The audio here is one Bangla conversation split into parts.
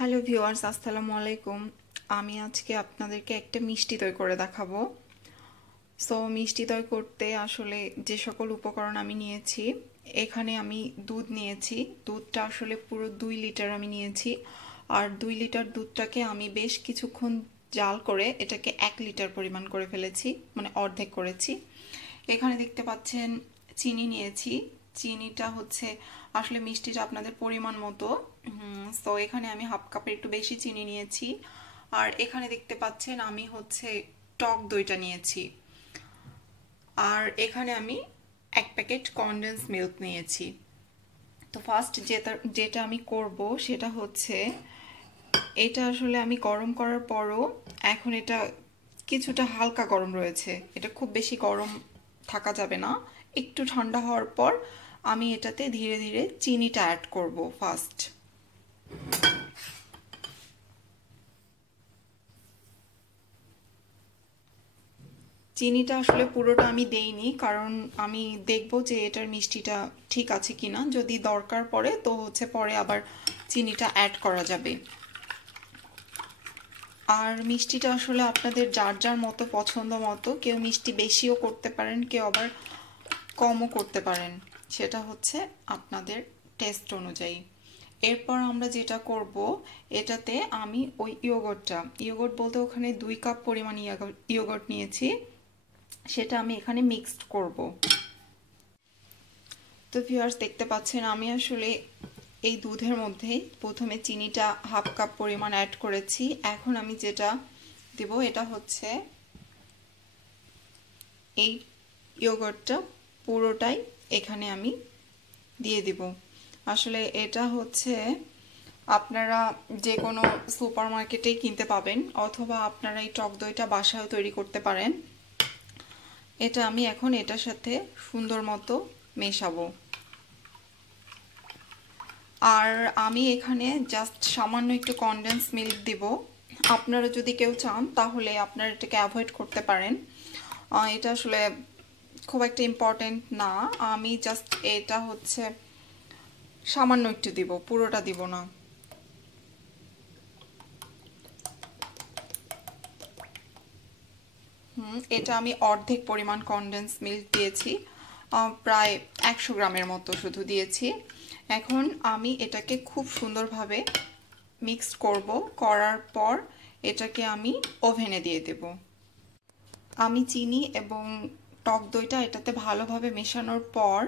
হ্যালো ভিউয়ার্স, আসসালামু আলাইকুম। আমি আজকে আপনাদেরকে একটা মিষ্টি দই করে দেখাবো। সো মিষ্টি দই করতে আসলে যে সকল উপকরণ আমি নিয়েছি, এখানে আমি দুধ নিয়েছি। দুধটা আসলে পুরো 2 লিটার আমি নিয়েছি। আর 2 লিটার দুধটাকে আমি বেশ কিছুক্ষণ জাল করে এটাকে 1 লিটার পরিমাণ করে ফেলেছি, মানে অর্ধেক করেছি। এখানে দেখতে পাচ্ছেন চিনি নিয়েছি। চিনিটা হচ্ছে আসলে মিষ্টিটা আপনাদের পরিমাণ মতো। তো এখানে আমি হাফ কাপের একটু বেশি চিনি নিয়েছি। আর এখানে দেখতে পাচ্ছেন আমি হচ্ছে টক দইটা নিয়েছি। আর এখানে আমি 1 প্যাকেট কনডেন্স মিল্ক নিয়েছি। তো ফার্স্ট যেটা আমি করব সেটা হচ্ছে, এটা আসলে আমি গরম করার পরও এখন এটা কিছুটা হালকা গরম রয়েছে। এটা খুব বেশি গরম থাকা যাবে না। একটু ঠান্ডা হওয়ার পর আমি এটাতে ধীরে ধীরে চিনিটা অ্যাড করব ফার্স্ট। চিনিটা আসলে পুরোটা আমি দেইনি, কারণ আমি দেখব যে এটার মিষ্টিটা ঠিক আছে কিনা। যদি দরকার পড়ে তো হচ্ছে পরে আবার চিনিটা অ্যাড করা যাবে। আর মিষ্টিটা আসলে আপনাদের যার যার মতো পছন্দ মতো, কেউ মিষ্টি বেশিও করতে পারেন, কেউ আবার কমও করতে পারেন। সেটা হচ্ছে আপনাদের টেস্ট অনুযায়ী। এরপর আমরা যেটা করব, এটাতে আমি ওই ইয়োগর্ট বলতে ওখানে 2 কাপ পরিমাণ ইয়োগর্ট নিয়েছি, সেটা আমি এখানে মিক্সড করব। তো ভিউয়ার্স দেখতে পাচ্ছেন আমি আসলে এই দুধের মধ্যে প্রথমে চিনিটা হাফ কাপ পরিমাণ অ্যাড করেছি। এখন আমি যেটা দেব এটা হচ্ছে এই ইয়োগর্টটা পুরোটাই এখানে আমি দিয়ে দিব। আসলে এটা হচ্ছে আপনারা যে কোনো সুপার মার্কেটেই কিনতে পাবেন, অথবা আপনারা এই টক দইটা বাসায় তৈরি করতে পারেন। এটা আমি এখন এটার সাথে সুন্দর মতো মেশাবো। আর আমি এখানে জাস্ট সামান্য একটু কনডেন্স মিল্ক দিব। আপনারা যদি কেউ চান তাহলে আপনারা এটাকে অ্যাভয়েড করতে পারেন। এটা আসলে খুব একটা ইম্পর্টেন্ট না। আমি জাস্ট এটা হচ্ছে সামান্য একটু দিব, পুরোটা দিব না। এটা আমি অর্ধেক পরিমাণ কনডেন্স মিল্ক দিয়েছি, প্রায় 100 গ্রামের মতো শুধু দিয়েছি। এখন আমি এটাকে খুব সুন্দরভাবে মিক্সড করব। করার পর এটাকে আমি ওভেনে দিয়ে দেব। আমি চিনি এবং টক দইটা এটাতে ভালোভাবে মেশানোর পর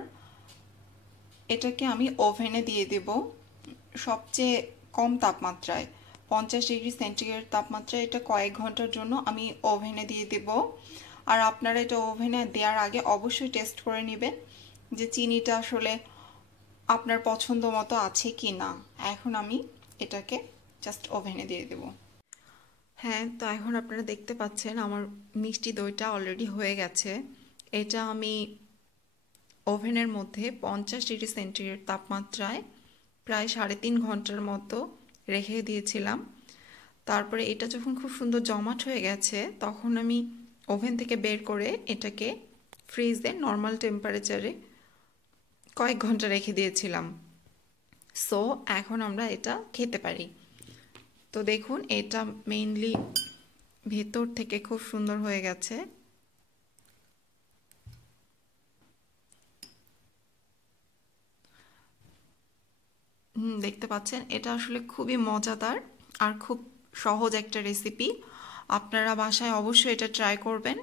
এটাকে আমি ওভেনে দিয়ে দেব সবচেয়ে কম তাপমাত্রায়, 50 ডিগ্রি সেন্টিগ্রেড তাপমাত্রায়। এটা কয়েক ঘন্টার জন্য আমি ওভেনে দিয়ে দেব। আর আপনারা এটা ওভেনে দেওয়ার আগে অবশ্যই টেস্ট করে নেবেন যে চিনিটা আসলে আপনার পছন্দ মতো আছে কি না। এখন আমি এটাকে জাস্ট ওভেনে দিয়ে দেব। হ্যাঁ, তো এখন আপনারা দেখতে পাচ্ছেন আমার মিষ্টি দইটা অলরেডি হয়ে গেছে। এটা আমি ওভেনের মধ্যে 50 ডিগ্রি সেন্টিগ্রেড তাপমাত্রায় প্রায় 3.5 ঘন্টার মতো রেখে দিয়েছিলাম। তারপরে এটা যখন খুব সুন্দর জমাট হয়ে গেছে, তখন আমি ওভেন থেকে বের করে এটাকে ফ্রিজে নর্মাল টেম্পারেচারে কয়েক ঘন্টা রেখে দিয়েছিলাম। সো এখন আমরা এটা খেতে পারি। তো দেখুন, এটা মেইনলি ভেতর থেকে খুব সুন্দর হয়ে গেছে। দেখতে পাচ্ছেন, এটা আসলে খুবই মজাদার আর খুব সহজ একটা রেসিপি। আপনারা বাসায় অবশ্যই এটা ট্রাই করবেন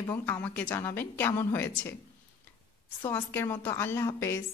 এবং আমাকে জানাবেন কেমন হয়েছে। সো আজকের মতো আল্লাহ হাফেজ।